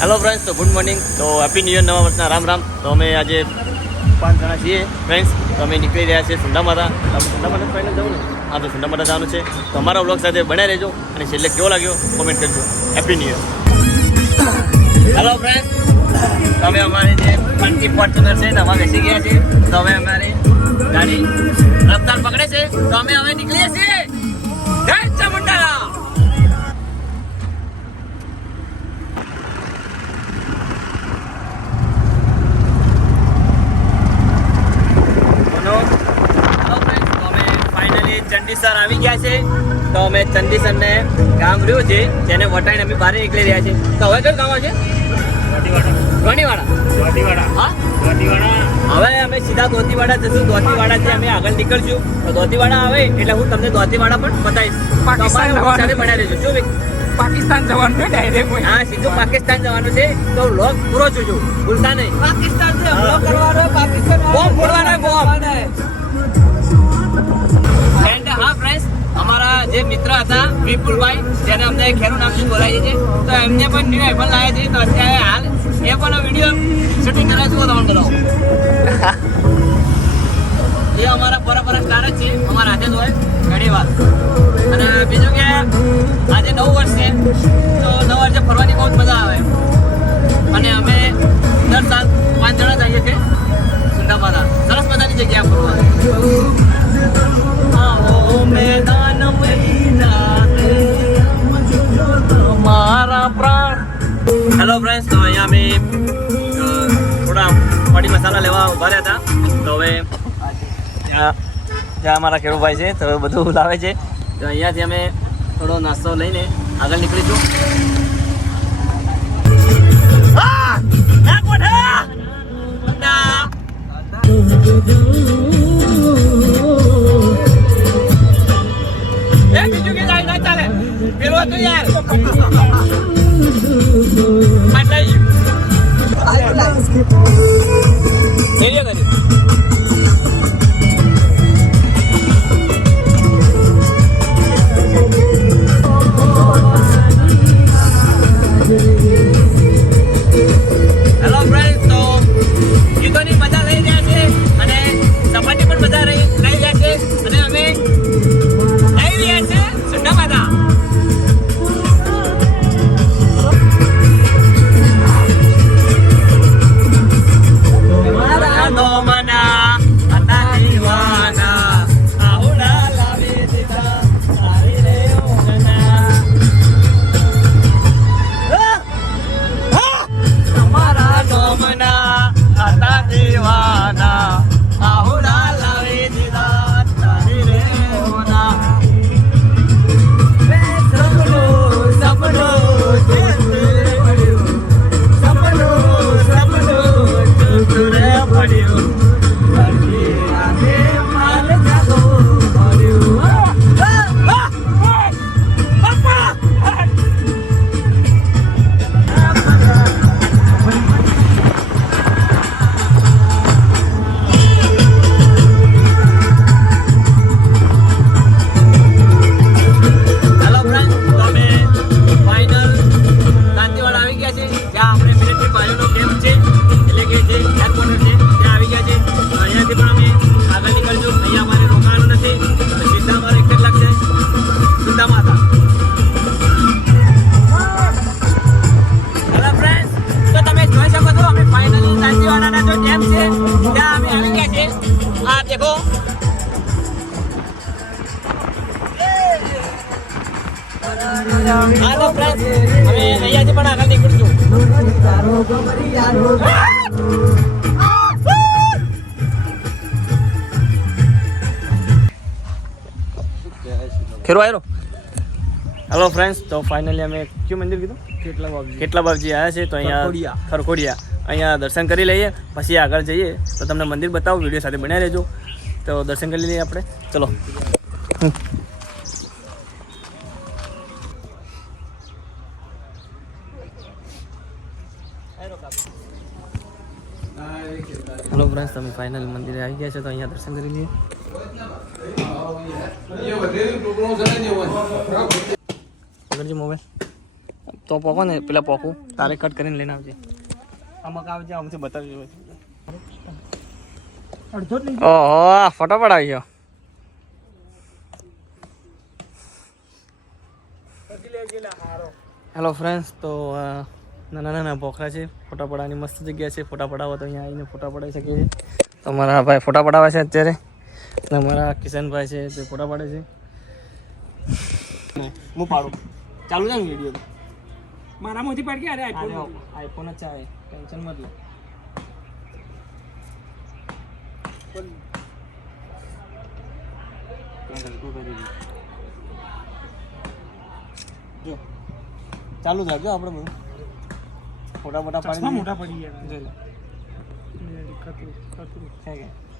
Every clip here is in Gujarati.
હેલો ફ્રેન્ડ્સ, તો ગુડ મોર્નિંગ. તો હેપી ન્યૂ યર, નવા વર્ષના રામ રામ. તો અમે આજે 5 જણા છીએ ફ્રેન્ડ્સ. તો અમે નીકળી રહ્યા છીએ સુંડા માતા. સુંડા માતા ફાઇનલ જવું ને? હા, તો સુંડા માતા જવાનું છે. તો અમારા વ્લોગ સાથે બનાવી રહેજો અને છેલ્લે કેવો લાગ્યો કોમેન્ટ કરજો. Happy new year. Hello friends, તો અમે અમારી જે પંકી ફોર્ચ્યુનર છે ને અમે બેસી ગયા છીએ. તો હવે અમારી ગાડી રફતાર પકડે છે. તો અમે હવે નીકળીએ છીએ. જય ચામુંડા. ચંડીસર આવી ગયા છે. તો અમે ચંડીસરને ગામ રહ્યું છે જેને વટાઈને અમે બહાર નીકળી રહ્યા છે. તો હવે કયું ગામ છે? ધોતીવાડા. હા, હવે અમે સીધા ધોતીવાડા જશું. ધોતીવાડાથી અમે આગળ નીકળશું. તો ધોતીવાડા આવે એટલે હું તમને ધોતીવાડા પણ બતાવીશ. પાકિસ્તાન સાથે બનાવી રહેજો. શું પાકિસ્તાન જવાનું છે ડાયરેક્ટ? હા, સીધું પાકિસ્તાન જવાનું છે. તો વ્લોગ પૂરો જોજો, ભૂલતા નહીં. પાકિસ્તાન છે વ્લોગ કરવાનો, પાકિસ્તાન બોમ્બ ફોડવાનો, બોમ્બ. હા ફ્રેન્ડ્સ, અમારા જે મિત્ર હતા વિપુલભાઈ, જેને અમને ખેરું નામથી બોલાવીએ છીએ, તો એમને પણ ન્યૂ આઈફોન લાવ્યા છે. તો અત્યારે હાલ એ પણ વિડીયો શૂટિંગ કરવા શું તમને કરાવો. એ અમારા બરાબર સ્ટાર જ છે, અમારા હાથે જ હોય ઘણી વાર. અને બીજું કે આજે 9 વર્ષ છે, તો 9 વર્ષે ફરવાની બહુ જ મજા આવે. અને અમે દર સાલ 5 જણા જઈએ છીએ સુંડા માતા. સરસ મજાની જગ્યા ફરવા. હેલો ફ્રેન્ડ્સ, તો અહીંયા અમે થોડા પડી મસાલા લેવા ઉભા રહ્યા હતા. તો હવે જ્યાં અમારા ખેડૂભાઈ છે તો બધું લાવે છે. તો અહીંયાથી અમે થોડો નાસ્તો લઈને આગળ નીકળીશું. બીજું કે જાય ના ચાલે પેલો તો યાર હેલો ફ્રેન્ડ્સ, તો ગીતોની મજા લઈ રહ્યા છે અને સપાટી પણ મજા લઈ રહ્યા છે. અને અમે લઈ રહ્યા છે સુંડા માતા. અહીંયાથી પણ આગળ નીકળશું. ખેરો આવ્યો. હેલો ફ્રેન્ડ્સ, તો ફાઇનલી અમે કયું મંદિર કીધું? કેટલા બાપજી આવ્યા છે. તો અહીંયા ખરખોડિયા અહીંયા દર્શન કરી લઈએ, પછી આગળ જઈએ. તો તમને મંદિર બતાવું, વિડીયો સાથે બનાવી રહેજો. તો દર્શન કરી લઈએ આપણે. ચલો. હેલો ફ્રેન્ડ્સ, તમે ફાઇનલ મંદિરે આવી ગયા છે. તો અહીંયા દર્શન કરી લઈએ. પકડજો મોબાઈલ. તો પોકો ને પેલા પોકું તારે કટ કરીને લઈને આવજે. આમાં આવજે અમને બતાવજો. ઓહો ફટાફટ આવી ગયો. હેલો ફ્રેન્ડ્સ, તો નાના નાના પોખરા છે. ફોટા પડાવવાની મસ્ત જગ્યા છે. ફોટા પડાવો તો અહીંયા આવીને ફોટા પડાવી શકીએ છીએ. તો મારા ભાઈ ફોટા પડાવે છે અત્યારે, અને મારા કિશનભાઈ છે તે ફોટા પાડે છે. હું પાડું ચાલુ છે ને વિડીયો? મારા મોથી પાડ કે? અરે આઈફોન જ ચાલે, ટેન્શન મત લે. જો ચાલુ રાખજો આપણે બધું ફોટા ફોટા પાડી મોટા પડી ગયા.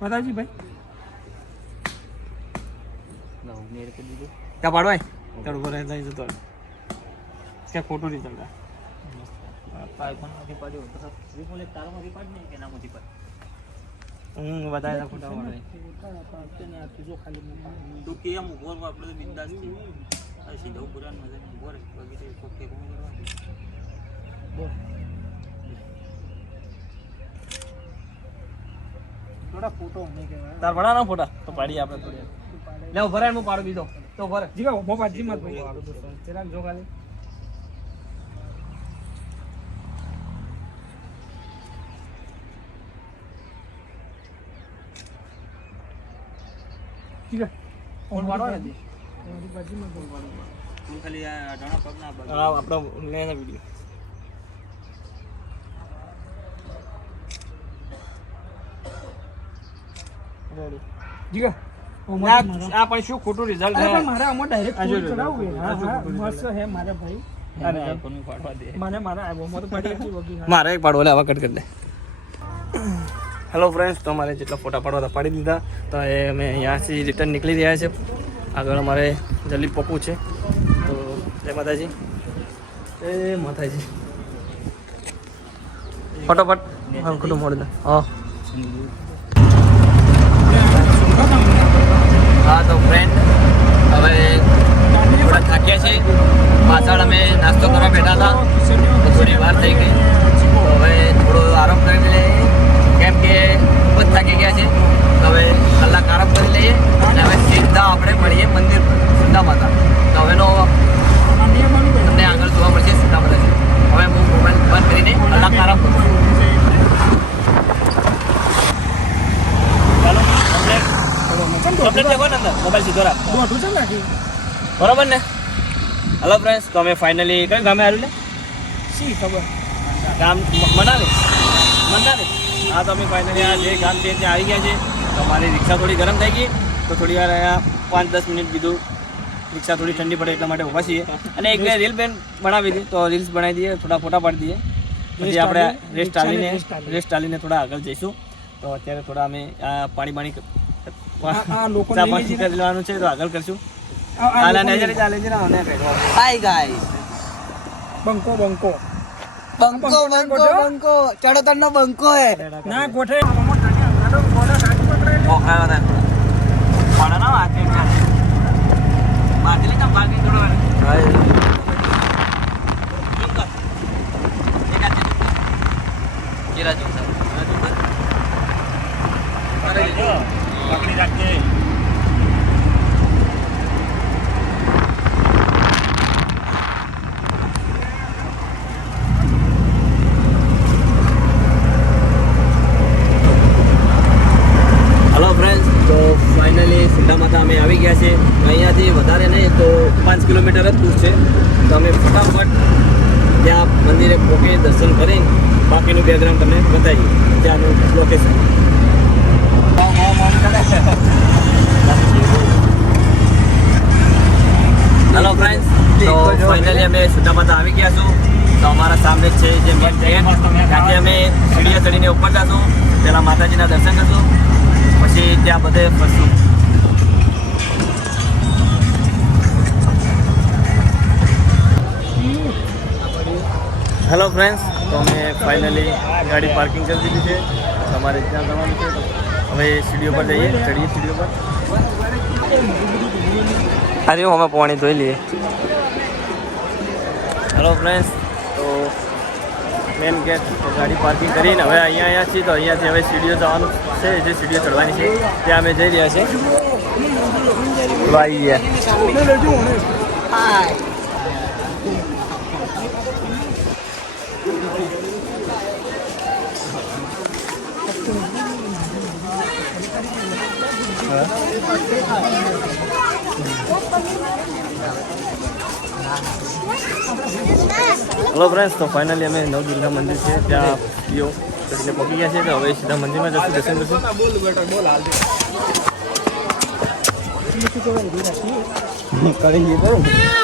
બતાવજી ભાઈ. ત્યાં પાડવાય ત્યાં ઉભો રહે જતો ક્યાં ખોટું નહીં ચાલતા. વધારે ફોટા પાડે. થોડા ફોટો તાર ભણા ફોટા તો પાડીએ આપણે થોડી. લે ભરાય હું પાડું બીજો તો ભરે જીગા મોબાઈલ જીમત ભાઈ ચેરાક જો ખાલી જીગા ફોન પાડવા નથી. તું ખાલી આ ઘણા પગ ના બગ હા આપણો લેને વિડિયો રેડી જીગા આ પણ શું ખોટું રિઝલ્ટ છે. મારે આમાં ડાયરેક્ટ ફોન કરાવું છે. હા મસ્ત હે મારે ભાઈ. અરે આઈફોન પાડવા દે. મને મારા આઈફોન તો પડી હતી વગી. મારે એક પાડવા લે આવા કટ કરી દે. હેલો ફ્રેન્ડ્સ, તો અમારે જેટલા ફોટા પાડવા હતા પાડી દીધા. તો એ અમે અહીંયાથી રિટર્ન નીકળી રહ્યા છે. આગળ અમારે જલ્દી પકવું છે. તો જય માતાજી. એ માતાજી ફટાફટ હા ખોટું મોડું હા. હા તો ફ્રેન્ડ, હવે થોડા થાક્યા છે. પાછળ અમે નાસ્તો કરવા બેઠા હતા તો થોડી વાર થઈ ગઈ. તો હવે થોડો આરામ કરી લઈએ, કેમ કે ખૂબ જ થાકી ગયા છે. તો હવે કલાક આરામ કરી લઈએ અને હવે સીધા આપણે મળીએ મંદિર પર સુંદા માતા. તો હવેનો તમને આગળ જોવા મળશે સુંદા માતા. હવે હું મોબાઈલ બંધ કરીને કલાક આરામ કરું. મોબાઈલ સીધો રાખ બરોબર ને. હલો ફ્રેન્ડ્સ, તો અમે ફાઇનલી કઈ ગામે આવ્યું લે શી ખબર ગામ મનાલી. હા તો અમે ફાઇનલી આ જે ગામ છે ત્યાં આવી ગયા છે. તો અમારી રિક્ષા થોડી ગરમ થઈ ગઈ તો થોડી વાર અહીંયા 5-10 મિનિટ બીજું રિક્ષા થોડી ઠંડી પડે એટલા માટે ઊભા છીએ. અને એક રીલ બેન બનાવી હતી તો રીલ્સ બનાવી દઈએ, થોડા ફોટા પાડી દઈએ, પછી આપણે રેસ્ટ ચાલીને થોડા આગળ જઈશું. તો અત્યારે થોડા અમે આ પાણી કરી લેવાનું છે તો આગળ કરશું. હાય ગાઈસ, બંકો ચડોતરનો બંકો હે ના ગોઠે પકડી રાખજે. હેલો ફ્રેન્ડ્સ, તો ફાઇનલી સુંદા માતા અમે આવી ગયા છે. અહીંયાથી વધારે નહીં તો 5 કિલોમીટર જ દૂર છે. તો અમે ફટાફટ ત્યાં મંદિરે પહોંચી દર્શન કરી બાકીનું બેકગ્રાઉન્ડ તમને બતાવીએ ત્યાંનું લોકેશન. હેલો ફ્રેન્ડ્સ, તો ફાઇનલી અમે સુંદા માતા આવી ગયા છું. તો અમારા સામે છે જે મેન ટ્રેન, ત્યાંથી અમે સીડીએ ચડીને ઉપર જશું, પહેલાં માતાજીના દર્શન કરશું, પછી ત્યાં બધે ફરશું. હેલો ફ્રેન્ડ્સ, તો અમે ફાઇનલી ગાડી પાર્કિંગ કરી દીધી છે. તમારે ત્યાં જવાનું છે. હવે સીડીઓ પર જઈએ, ચડીએ સીડીઓ પર. અરે અમે પાણી ધોઈ લઈએ. હેલો ફ્રેન્ડ્સ, તો મેન ગેટ ગાડી પાર્કિંગ કરીને હવે અહીંયા છીએ. તો અહીંયાથી હવે સીડીઓ જવાનું છે, જે સીડીઓ ચડવાની છે ત્યાં અમે જઈ રહ્યા છીએ. આવી ગયા. હેલો ફ્રેન્ડ્સ, તો ફાઇનલી અમે નવદુર્ગા મંદિર છે ત્યાં સીડીઓ ચડીને પહોંચી ગયા છે. તો હવે સીધા મંદિરમાં જશું, દર્શન કરશું.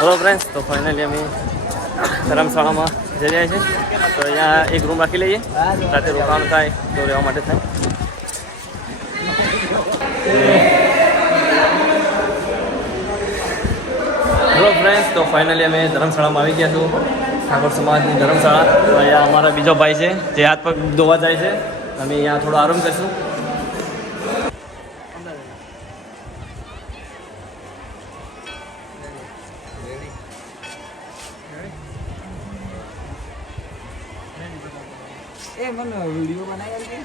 હેલો ફ્રેન્ડ્સ, તો ફાઇનલી અમે ધર્મશાળામાં જઈ રહ્યા છીએ. તો અહીંયા એક રૂમ રાખી લઈએ, રાતે રોકાણ થાય તો રહેવા માટે થાય. હેલો ફ્રેન્ડ્સ, તો ફાઇનલી અમે ધર્મશાળામાં આવી ગયા છું, ઠાકોર સમાજની ધર્મશાળા. તો અહીંયા અમારા બીજો ભાઈ છે જે હાથ પગ ધોવા જાય છે. અમે અહીંયા થોડો આરામ કરીશું. મને વિડીયો બનાવી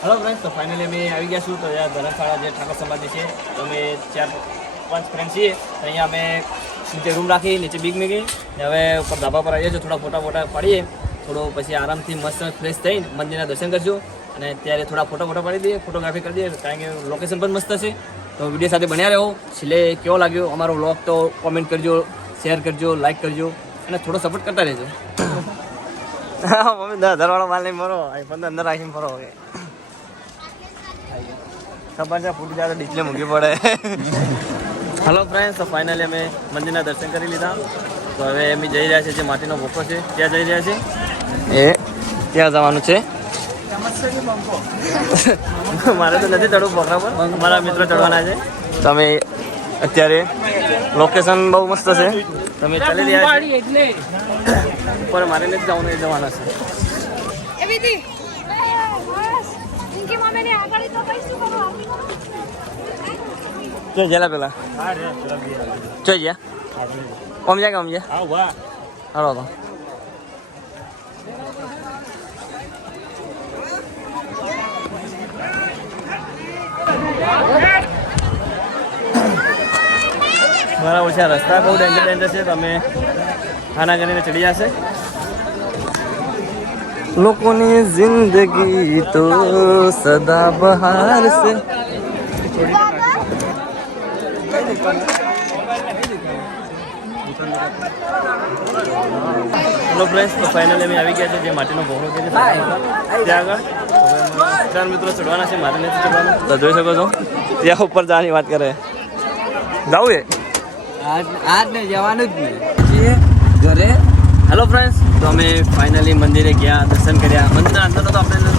હેલો ફ્રેન્ડ્સ, તો ફાઇનલી અમે આવી ગયા છું. તો અહીંયા ધર્મશાળા જે ઠાકોર સમાજની છે, તો અમે 4-5 ફ્રેન્ડ છીએ. તો અહીંયા અમે નીચે રૂમ રાખી, નીચે બીગ મેગી ને હવે ઉપર ધાબા પર આવીએ છીએ. થોડા ફોટા પાડીએ, થોડો પછી આરામથી મસ્ત ફ્રેશ થઈને મંદિરના દર્શન કરશું. અને ત્યારે થોડા ફોટા પાડી દઈએ, ફોટોગ્રાફી કરી દઈએ, કારણ કે લોકેશન પણ મસ્ત છે. તો વિડીયો સાથે બન્યા રહો. છેલ્લે કેવો લાગ્યો અમારો વ્લોગ તો કોમેન્ટ કરજો, શેર કરજો, લાઈક કરજો અને થોડો સપોર્ટ કરતા રહેજો. હા મમ્મી 10,000 માલ નહીં મરો, આઈફોન અંદર રાખીને ફરો. હવે ખબર છે ફૂટી જાય તો ડિસ્પ્લે મૂકવી પડે. હેલો ફ્રેન્ડ્સ, તો ફાઇનલી અમે મંદિરના દર્શન કરી લીધા. તો હવે અમે જઈ રહ્યા છીએ, જે માટીનો ભોકો છે ત્યાં જઈ રહ્યા છીએ. ત્યાં જવાનું છે. મારે તો નથી ચડવું ભોકરા પર, મારા મિત્રો ચડવાના છે. તો અમે અત્યારે લોકેશન બહુ મસ્ત છે, તમે ચાલી રહ્યા છીએ ઉપર. મારે નથી જવાનું, એ જવાના છે. જેલા પેલા જોઈ ગયા ઓમ જાય ઓમ જાય. હાલો તો બરાબર છે. રસ્તા બહુ ડેન્જર છે. તમે ખાના કરીને ચડી જશે. લોકોની જિંદગી તો સદા બહાર છે. હેલો ફ્રેન્ડ્સ, તો ફાઇનલી અમે આવી ગયા છે, જે માટીનો ભોગળો છે ત્યાં આગળ. 4 મિત્રો ચડવાના છે, મારે નથી ચડવાનું. તો જોઈ શકો છો ત્યાં ઉપર જવાની વાત કરે. જાવું એ આજ ને જવાનું જ નહીં ઘરે. હેલો ફ્રેન્ડ્સ, તો અમે ફાઇનલી મંદિરે ગયા, દર્શન કર્યા. મંદિર અંદર તો આપણે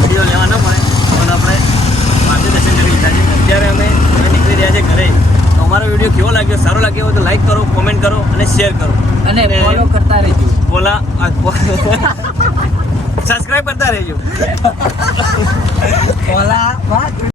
વિડીયો લેવા ન પડે, પણ આપણે પાસે દર્શન કરી લીધા છે. અત્યારે અમે નીકળી રહ્યા છીએ ઘરે. તો અમારો વિડીયો કેવો લાગ્યો, સારો લાગ્યો હોય તો લાઈક કરો, કોમેન્ટ કરો અને શેર કરો અને ફોલો કરતા રહેજો. સબસ્ક્રાઈબ કરતા રહેજો.